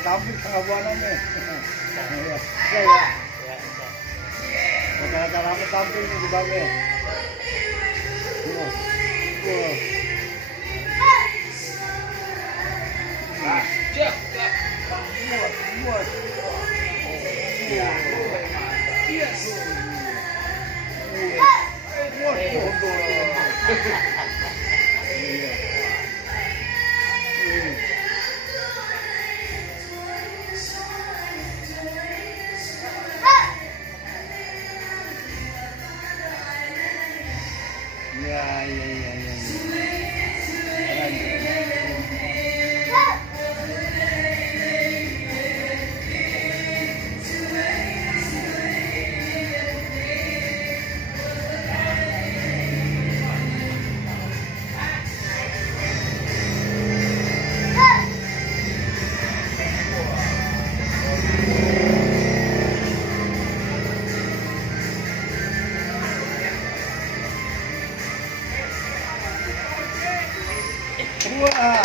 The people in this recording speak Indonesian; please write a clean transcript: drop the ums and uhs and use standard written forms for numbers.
tampil setengah buanannya. Ya, ya. Cara-cara aku tampil nih di bawah. Nah, cek. Muat. Iya. Yes. Ya. Wah.